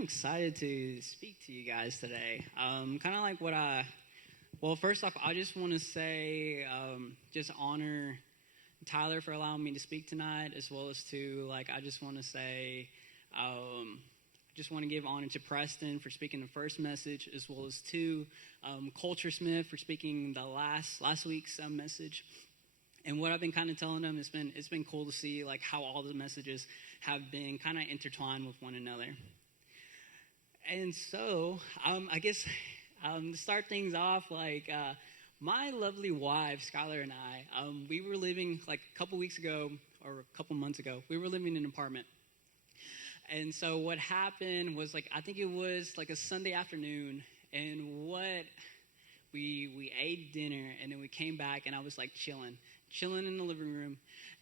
I'm excited to speak to you guys today. Kind of like well, first off, I just want to say, just honor Tyler for allowing me to speak tonight, as well as I just want to say, just want to give honor to Preston for speaking the first message, as well as to Culture Smith for speaking the last week's message. And what I've been kind of telling them, it's been cool to see like how all the messages have been kind of intertwined with one another. And so, I guess to start things off, my lovely wife, Skylar, and I, we were living like a couple weeks ago or a couple months ago. We were living in an apartment. And so what happened was I think it was like a Sunday afternoon, and we ate dinner, and then we came back, and I was like chilling in the living room.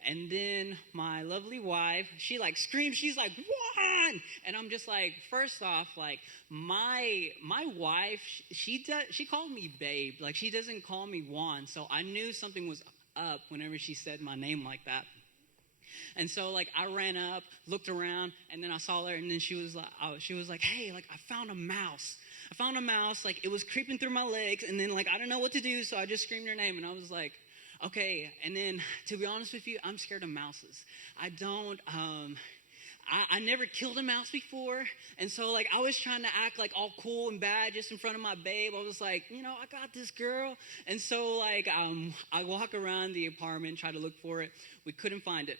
And then my lovely wife, she screams, she's like, Juan! And I'm just like, first off, my wife, she called me babe. She doesn't call me Juan. So I knew something was up whenever she said my name like that. And so I ran up, looked around, and then I saw her, and then she was like, hey, I found a mouse. It was creeping through my legs, and then I didn't know what to do, so I just screamed her name, and I was like, okay. And then, to be honest with you, I'm scared of mouses. I never killed a mouse before, and so I was trying to act all cool and bad just in front of my babe. I was like, I got this girl. And so I walk around the apartment, try to look for it. We couldn't find it.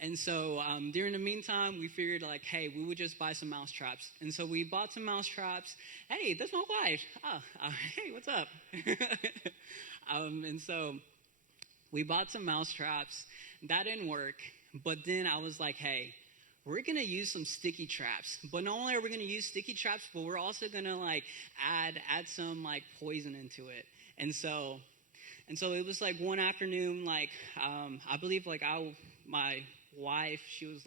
And so during the meantime, we figured hey, we would just buy some mouse traps. And so we bought some mouse traps. Hey, that's my wife. Hey, what's up? And so we bought some mouse traps. That didn't work. But then I was like, hey, we're going to use some sticky traps. But not only are we going to use sticky traps, but we're also going to add some poison into it. And so it was one afternoon, I believe my wife, she was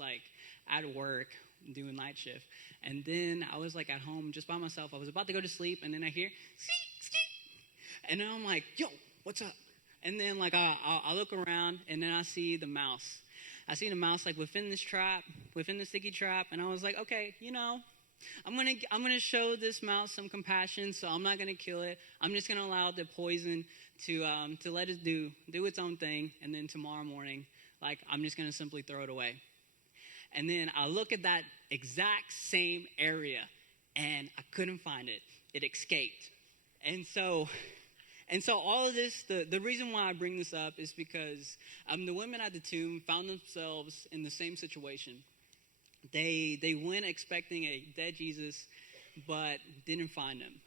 at work doing night shift. And then I was at home just by myself. I was about to go to sleep, and then I hear, skeet. And then I'm like, yo, what's up? And then I look around, and then I see the mouse. I see the mouse within the sticky trap, and I was like, okay, I'm gonna show this mouse some compassion, so I'm not gonna kill it. I'm just gonna allow the poison to let it do its own thing, and then tomorrow morning, I'm just gonna simply throw it away. And then I look at that exact same area, and I couldn't find it. It escaped. And so all of this, the reason why I bring this up is because the women at the tomb found themselves in the same situation. They went expecting a dead Jesus, but didn't find him.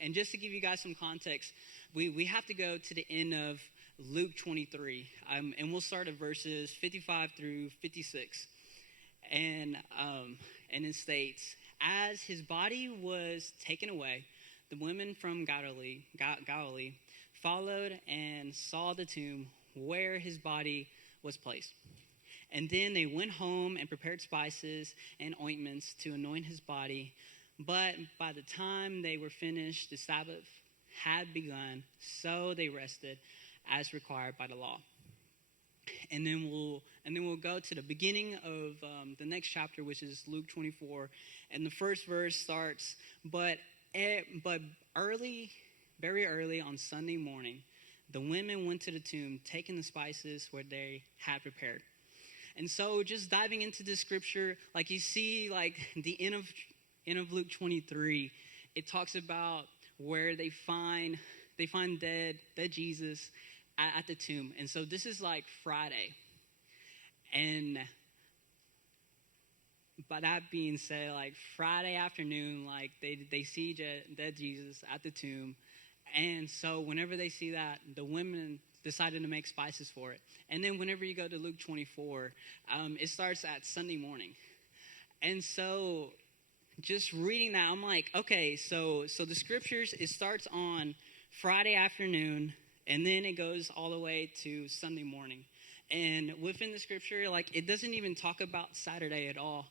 And just to give you guys some context, we have to go to the end of Luke 23, and we'll start at verses 55 through 56. And it states, as his body was taken away, the women from Galilee followed and saw the tomb where his body was placed. And then they went home and prepared spices and ointments to anoint his body. But by the time they were finished, the Sabbath had begun, so they rested as required by the law. And then we'll go to the beginning of the next chapter, which is Luke 24, and the first verse starts, But very early on Sunday morning, the women went to the tomb, taking the spices where they had prepared. And so just diving into the scripture, you see, the end of Luke 23, it talks about where they find dead Jesus at the tomb. And so this is Friday. And by that being said, Friday afternoon, they see dead Jesus at the tomb. And so whenever they see that, the women decided to make spices for it. And then whenever you go to Luke 24, it starts at Sunday morning. And so just reading that, I'm like, okay, so the scriptures, it starts on Friday afternoon, and then it goes all the way to Sunday morning. And within the scripture, it doesn't even talk about Saturday at all.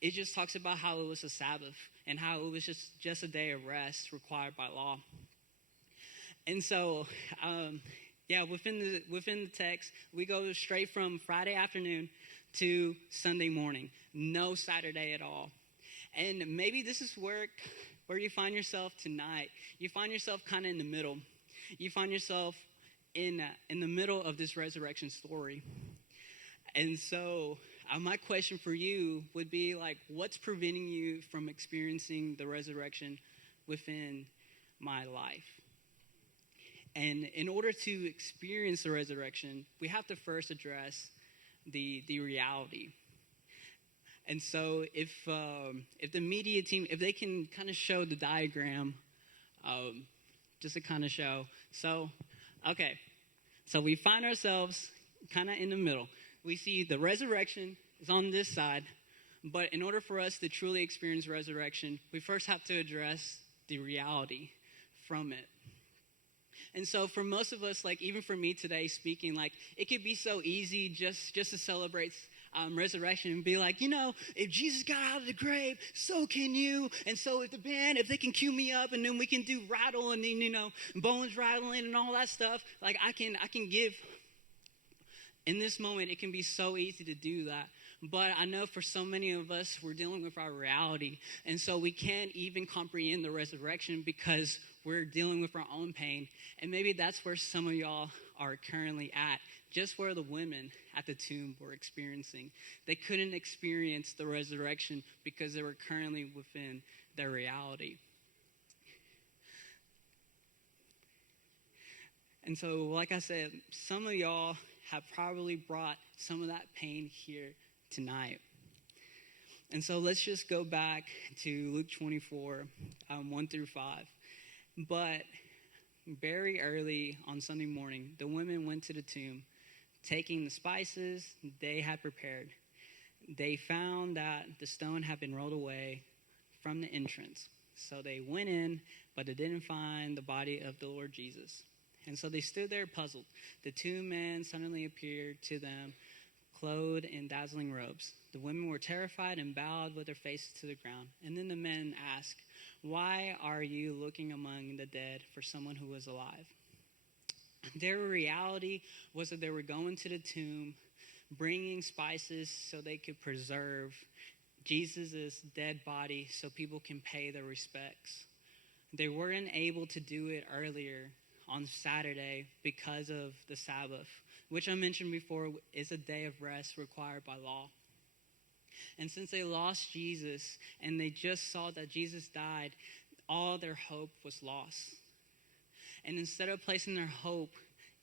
It just talks about how it was a Sabbath and how it was just a day of rest required by law. And so, within the text, we go straight from Friday afternoon to Sunday morning. No Saturday at all. And maybe this is where you find yourself tonight. You find yourself kind of in the middle. You find yourself in the middle of this resurrection story. And so my question for you would be like, what's preventing you from experiencing the resurrection within my life? And in order to experience the resurrection, we have to first address the reality. And so if the media team, if they can kind of show the diagram, just to kind of show. So, okay. So we find ourselves kind of in the middle. We see the resurrection is on this side, but in order for us to truly experience resurrection, we first have to address the reality from it. And so for most of us, like even for me today speaking, like it could be so easy just to celebrate resurrection and be like, if Jesus got out of the grave, so can you. And so if the band, if they can cue me up and then we can do rattle and then, bones rattling and all that stuff, like I can give. In this moment, it can be so easy to do that. But I know for so many of us, we're dealing with our reality. And so we can't even comprehend the resurrection because we're dealing with our own pain. And maybe that's where some of y'all are currently at, just where the women at the tomb were experiencing. They couldn't experience the resurrection because they were currently within their reality. And so, like I said, some of y'all have probably brought some of that pain here tonight. And so let's just go back to Luke 24, 1 through 5. But very early on Sunday morning, the women went to the tomb, taking the spices they had prepared. They found that the stone had been rolled away from the entrance. So they went in, but they didn't find the body of the Lord Jesus. And so they stood there puzzled. The two men suddenly appeared to them, clothed in dazzling robes. The women were terrified and bowed with their faces to the ground. And then the men asked, "Why are you looking among the dead for someone who is alive?" Their reality was that they were going to the tomb, bringing spices so they could preserve Jesus' dead body so people can pay their respects. They weren't able to do it earlier on Saturday because of the Sabbath, which I mentioned before is a day of rest required by law. And since they lost Jesus and they just saw that Jesus died, all their hope was lost. And instead of placing their hope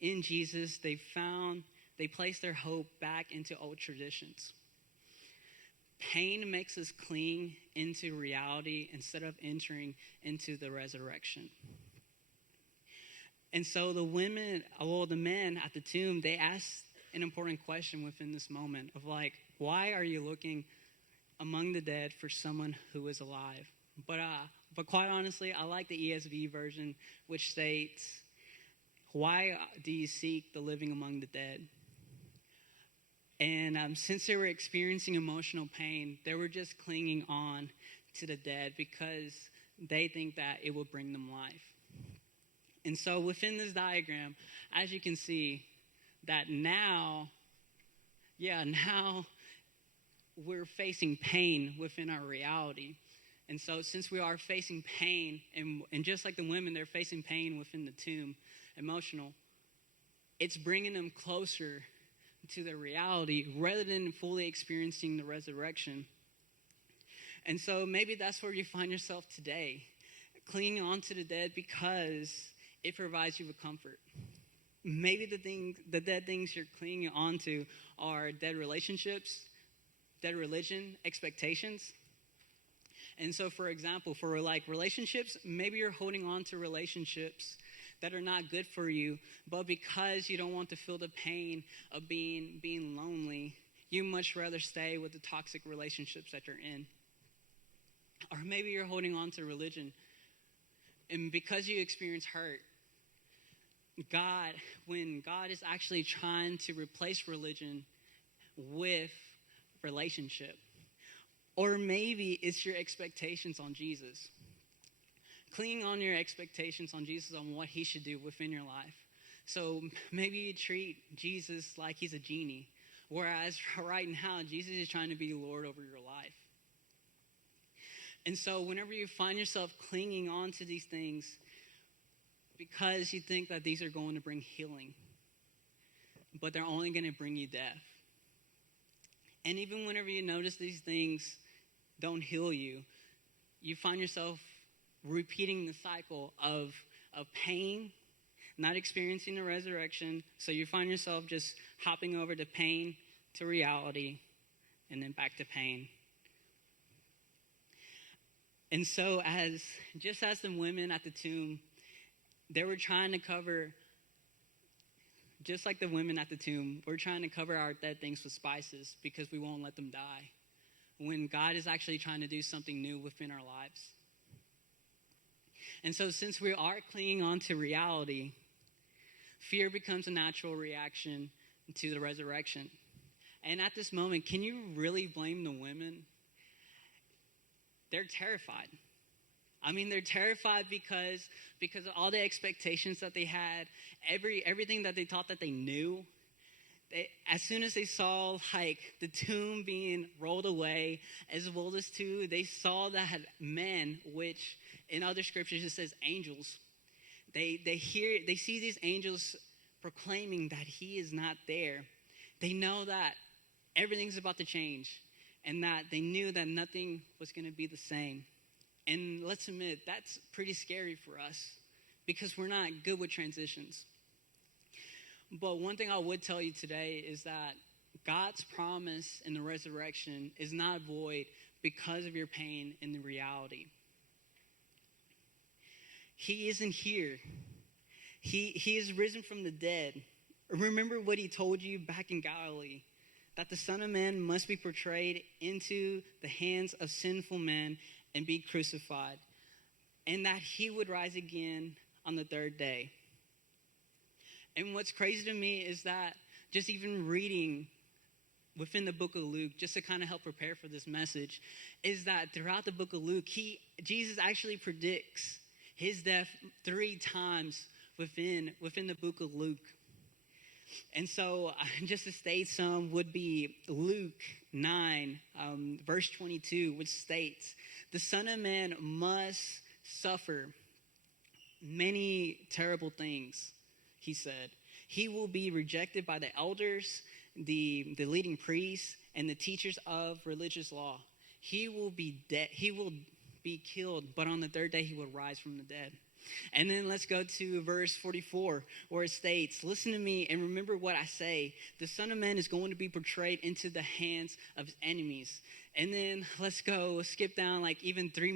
in Jesus, they placed their hope back into old traditions. Pain makes us cling into reality instead of entering into the resurrection. And so the men at the tomb, they asked an important question within this moment of like, why are you looking among the dead for someone who is alive? But quite honestly, I like the ESV version, which states, why do you seek the living among the dead? And since they were experiencing emotional pain, they were just clinging on to the dead because they think that it will bring them life. And so within this diagram, as you can see, that now we're facing pain within our reality. And so since we are facing pain, and just like the women, they're facing pain within the tomb, emotional, it's bringing them closer to their reality rather than fully experiencing the resurrection. And so maybe that's where you find yourself today, clinging on to the dead because it provides you with comfort. Maybe the dead things you're clinging on to are dead relationships, dead religion, expectations. And so, for example, for like relationships, maybe you're holding on to relationships that are not good for you, but because you don't want to feel the pain of being lonely, you much rather stay with the toxic relationships that you're in. Or maybe you're holding on to religion, and because you experience hurt, when God is actually trying to replace religion with relationship. Or maybe it's your expectations on Jesus. Clinging on your expectations on Jesus on what he should do within your life. So maybe you treat Jesus like he's a genie, whereas right now Jesus is trying to be Lord over your life. And so whenever you find yourself clinging on to these things because you think that these are going to bring healing, but they're only going to bring you death. And even whenever you notice these things don't heal you, you find yourself repeating the cycle of pain, not experiencing the resurrection. So you find yourself just hopping over to pain, to reality, and then back to pain. And so just as the women at the tomb, they were trying to cover, just like the women at the tomb, we're trying to cover our dead things with spices because we won't let them die, when God is actually trying to do something new within our lives. And so since we are clinging on to reality, fear becomes a natural reaction to the resurrection. And at this moment, can you really blame the women? They're terrified. I mean, they're terrified because of all the expectations that they had, everything that they thought that they knew. As soon as they saw like the tomb being rolled away, as well as too, they saw that men, which in other scriptures it says angels. They see these angels proclaiming that he is not there. They know that everything's about to change, and that they knew that nothing was going to be the same. And let's admit, that's pretty scary for us because we're not good with transitions. But one thing I would tell you today is that God's promise in the resurrection is not void because of your pain in the reality. He isn't here. He is risen from the dead. Remember what he told you back in Galilee, that the Son of Man must be portrayed into the hands of sinful men and be crucified, and that he would rise again on the third day. And what's crazy to me is that just even reading within the book of Luke, just to kind of help prepare for this message, is that throughout the book of Luke, Jesus actually predicts his death 3 times within the book of Luke. And so just to state some would be Luke 9, verse 22, which states, "The Son of Man must suffer many terrible things," he said. "He will be rejected by the elders, the leading priests, and the teachers of religious law. He will be dead. He will be killed, but on the third day he will rise from the dead." And then let's go to verse 44, where it states, "Listen to me and remember what I say. The Son of Man is going to be portrayed into the hands of his enemies." And then let's skip down like even 9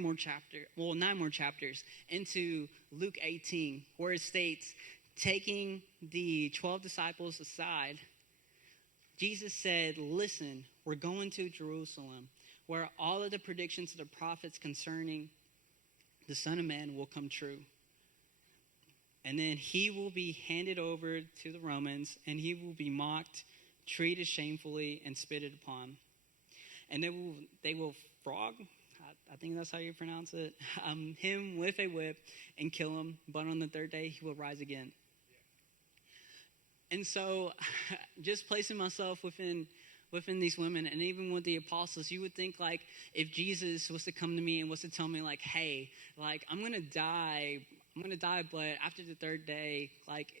more chapters into Luke 18, where it states, taking the 12 disciples aside, Jesus said, "Listen, we're going to Jerusalem, where all of the predictions of the prophets concerning the Son of Man will come true. And then he will be handed over to the Romans, and he will be mocked, treated shamefully, and spitted upon. And they will frog, I think that's how you pronounce it, him with a whip and kill him. But on the third day, he will rise again." And so just placing myself within these women, and even with the apostles, you would think like if Jesus was to come to me and was to tell me like, "Hey, like I'm gonna die, but after the third day, like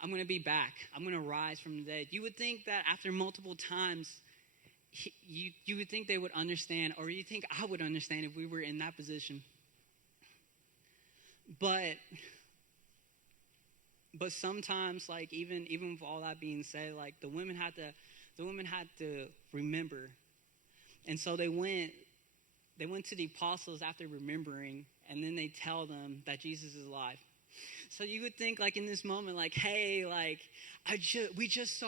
I'm gonna be back. I'm gonna rise from the dead." You would think that after multiple times, you would think they would understand, or you think I would understand if we were in that position. But sometimes, like even with all that being said, like the women had to remember, and so they went to the apostles after remembering, and then they tell them that Jesus is alive. So you would think like in this moment, like, "Hey, like we just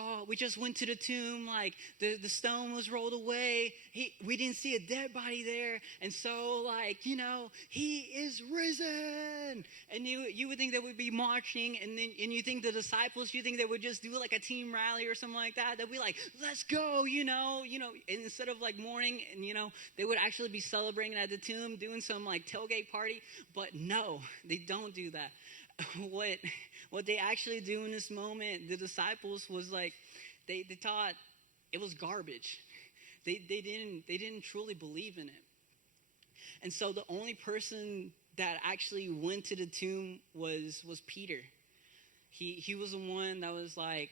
went to the tomb, like the stone was rolled away. We didn't see a dead body there, and so like he is risen." And you would think they would be marching, and you think the disciples, you think they would just do like a team rally or something like that. They'd be like, "Let's go," and instead of like mourning, and they would actually be celebrating at the tomb, doing some like tailgate party. But no, they don't do that. What they actually do in this moment, the disciples, was like they thought it was garbage. They didn't truly believe in it. And so the only person that actually went to the tomb was Peter. He was the one that was like,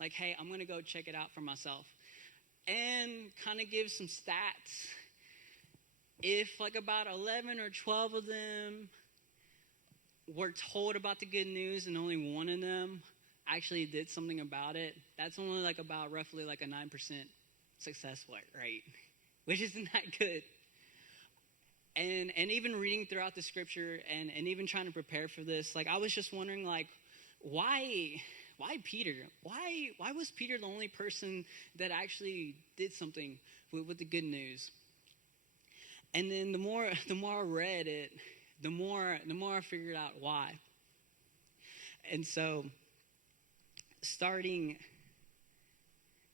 hey, I'm going to go check it out for myself. And kind of give some stats. If like about 11 or 12 of them were told about the good news and only one of them actually did something about it, that's only like about roughly like a 9% success rate, which isn't that good. And even reading throughout the scripture and even trying to prepare for this, like I was just wondering, like, why Peter? Why was Peter the only person that actually did something with the good news? And then the more I read it, the more I figured out why. And so starting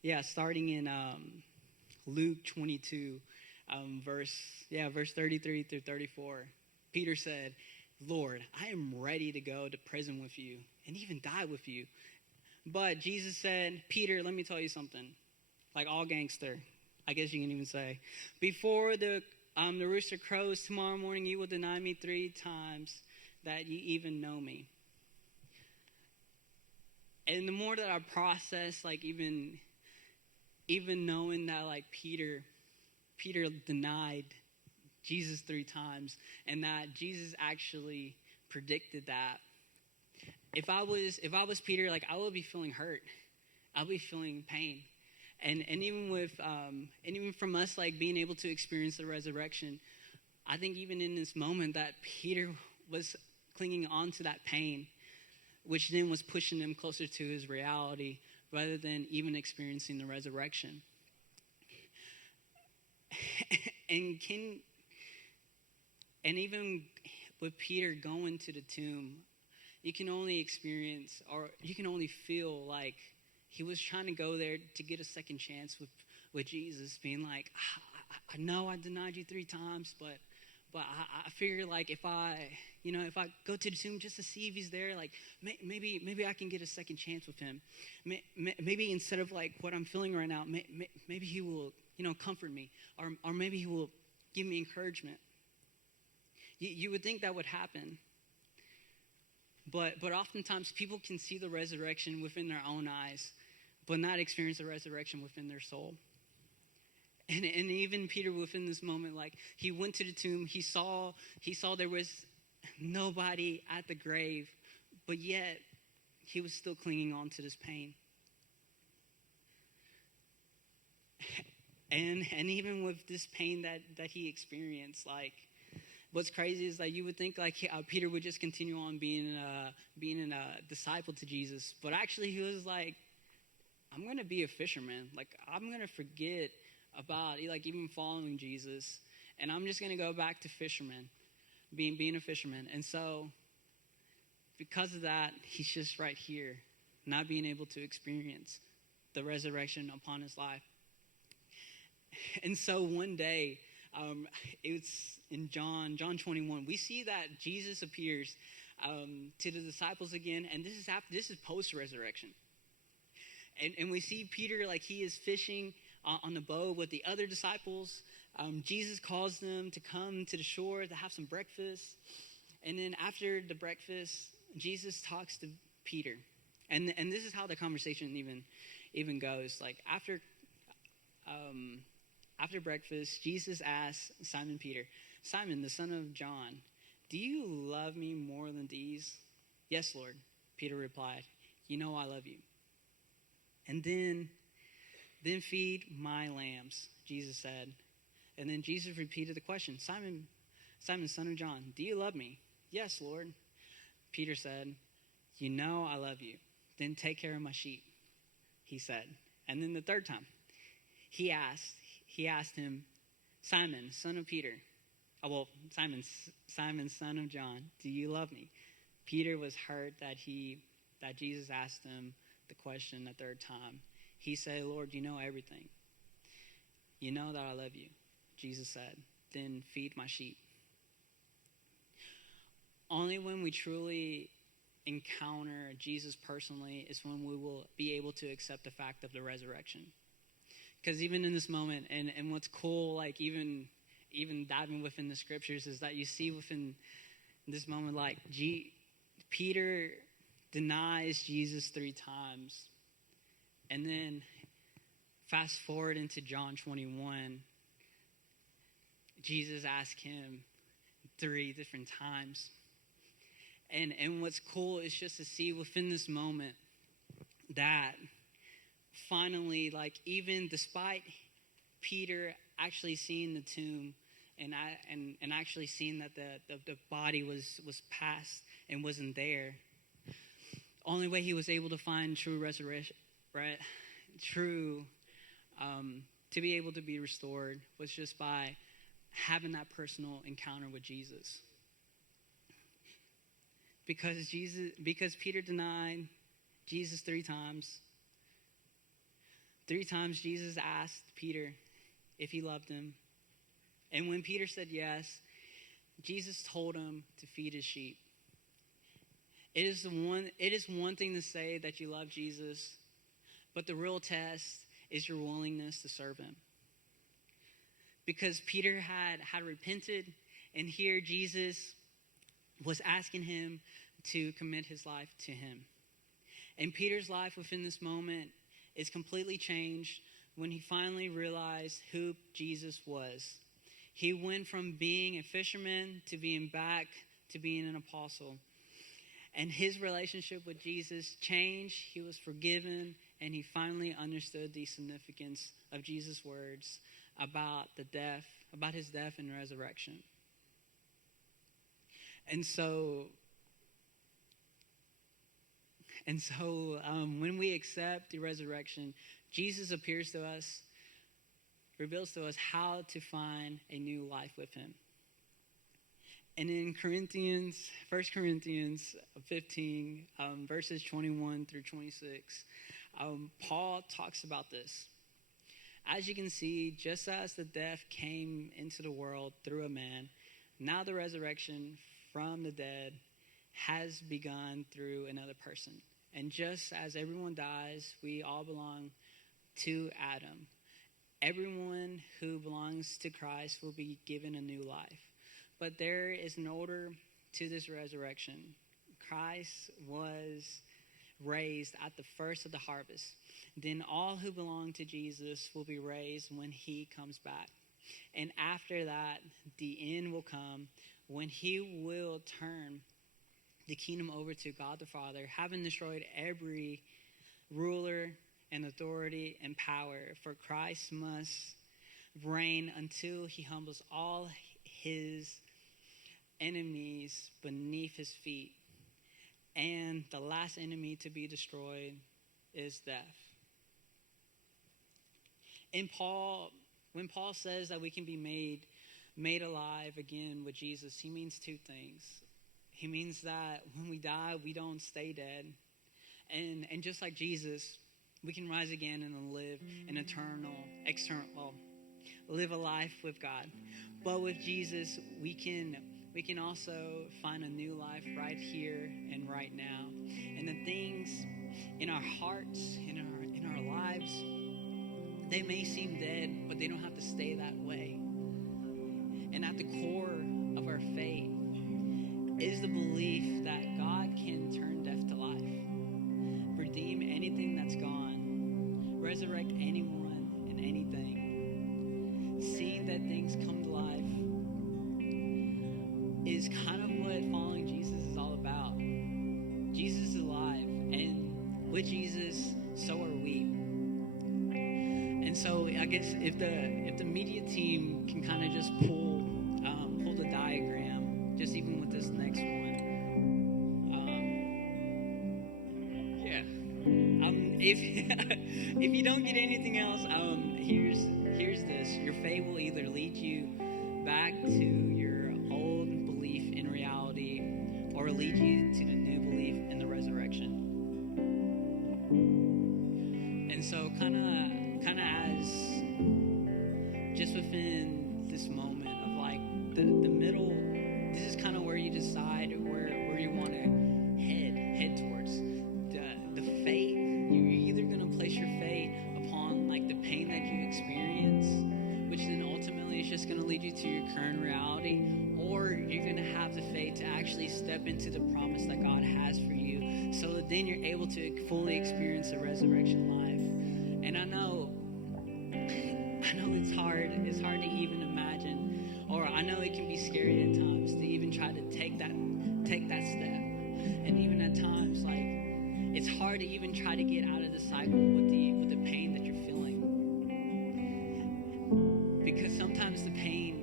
in Luke 22, verse 33 through 34, Peter said, Lord, I am ready to go to prison with you and even die with you. But Jesus said, Peter, let me tell you something. Like all gangster, I guess you can even say. Before the rooster crows tomorrow morning, you will deny me 3 times that you even know me. And the more that I process, like even knowing that like Peter denied Jesus 3 times, and that Jesus actually predicted that. If I was Peter, like I would be feeling hurt. I'll be feeling pain. And even from us like being able to experience the resurrection, I think even in this moment that Peter was clinging on to that pain, which then was pushing him closer to his reality rather than even experiencing the resurrection. And even with Peter going to the tomb, you can only experience, or you can only feel like he was trying to go there to get a second chance with Jesus, being like, I know I denied you 3 times, but I figure like if I go to the tomb just to see if he's there, like maybe I can get a second chance with him. Maybe instead of like what I'm feeling right now, maybe he will, comfort me, or maybe he will give me encouragement. You would think that would happen. But oftentimes people can see the resurrection within their own eyes, but not experience the resurrection within their soul. And even Peter, within this moment, like he went to the tomb, he saw there was nobody at the grave, but yet he was still clinging on to this pain. And even with this pain that he experienced, like what's crazy is that you would think like Peter would just continue on being a disciple to Jesus, but actually he was like, I'm going to be a fisherman. Like I'm going to forget about like even following Jesus, and I'm just going to go back to being a fisherman. And so because of that, he's just right here, not being able to experience the resurrection upon his life. And so one day, it's in John 21, we see that Jesus appears to the disciples again, and this is post-resurrection. And we see Peter, like he is fishing on the boat with the other disciples. Jesus calls them to come to the shore to have some breakfast. And then after the breakfast, Jesus talks to Peter. And this is how the conversation even goes. Like after breakfast, Jesus asks Simon Peter, Simon, the son of John, do you love me more than these? Yes, Lord, Peter replied. You know I love you. And then feed my lambs, Jesus said. And then Jesus repeated the question, Simon, son of John, do you love me? Yes, Lord. Peter said, you know I love you. Then take care of my sheep, he said. And then the third time, he asked him, Simon, son of Peter. Simon, son of John, do you love me? Peter was hurt that Jesus asked him the question the third time. He said, Lord, you know everything. You know that I love you. Jesus said, then feed my sheep. Only when we truly encounter Jesus personally is when we will be able to accept the fact of the resurrection. Because even in this moment, and what's cool, like even even diving within the scriptures, is that you see within this moment, like Peter denies Jesus 3 times. And then fast forward into John 21, Jesus asked him 3 different times. And what's cool is just to see within this moment that finally, like, even despite Peter actually seeing the tomb and actually seeing that the body was passed and wasn't there, only way he was able to find true resurrection, right? To be able to be restored was just by having that personal encounter with Jesus. Because Peter denied Jesus 3 times. 3 times Jesus asked Peter if he loved him. And when Peter said yes, Jesus told him to feed his sheep. It is one thing to say that you love Jesus, but the real test is your willingness to serve him. Because Peter had repented, and here Jesus was asking him to commit his life to him. And Peter's life within this moment is completely changed when he finally realized who Jesus was. He went from being a fisherman to being back to being an apostle. And his relationship with Jesus changed. He was forgiven, and he finally understood the significance of Jesus' words about his death and resurrection. And so when we accept the resurrection, Jesus appears to us, reveals to us how to find a new life with him. And in 1 Corinthians 15, verses 21 through 26, Paul talks about this. As you can see, just as the death came into the world through a man, now the resurrection from the dead has begun through another person. And just as everyone dies, we all belong to Adam. Everyone who belongs to Christ will be given a new life. But there is an order to this resurrection. Christ was raised at the first of the harvest. Then all who belong to Jesus will be raised when he comes back. And after that, the end will come when he will turn the kingdom over to God the Father, having destroyed every ruler and authority and power. For Christ must reign until he humbles all his enemies beneath his feet. And the last enemy to be destroyed is death. When Paul says that we can be made alive again with Jesus, he means 2 things. He means that when we die, we don't stay dead. And just like Jesus, we can rise again and live an live a life with God. But with Jesus, we can also find a new life right here and right now. And the things in our hearts, in our lives, they may seem dead, but they don't have to stay that way. And at the core of our faith is the belief that God can turn death to life, redeem anything that's gone, resurrect anyone and anything. Seeing that things come to life is kind of what following Jesus is all about. Jesus is alive, and with Jesus, so are we. And so I guess if the media team can kind of just pull the diagram, just even with this next one. If you don't get anything else, here's this. Your faith will either lead you back to your old belief in reality, or lead you to the new belief in the resurrection. And so kind of as just within this moment of like the middle, this is kind of where you decide where you want to head towards. The faith, you're either going to place your faith upon like the pain that you experience, which then ultimately is just going to lead you to your you're going to have the faith to actually step into the promise that God has for you, so that then you're able to fully experience the resurrection life. And I know it's hard. It's hard to even imagine, or I know it can be scary at times to even try to take that step. And even at times, like, it's hard to even try to get out of the cycle with the pain that you're feeling, because sometimes the pain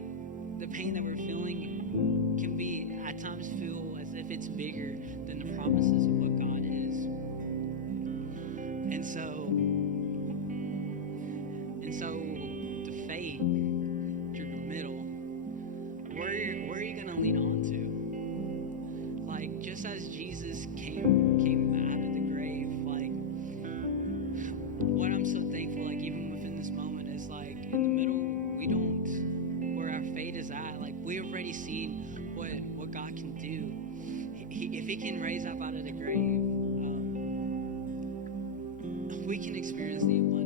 that we're feeling can be at times feel as if it's bigger than the promises of what God is. And so the faith through the middle, where are you gonna lean on to? Like, just as Jesus came out of the grave, like, what I'm so thankful, like, even within this moment, is like, in the middle, we don't, where our fate is at, like, we've already seen what God can do. If he can raise up out of the grave, we can experience the abundance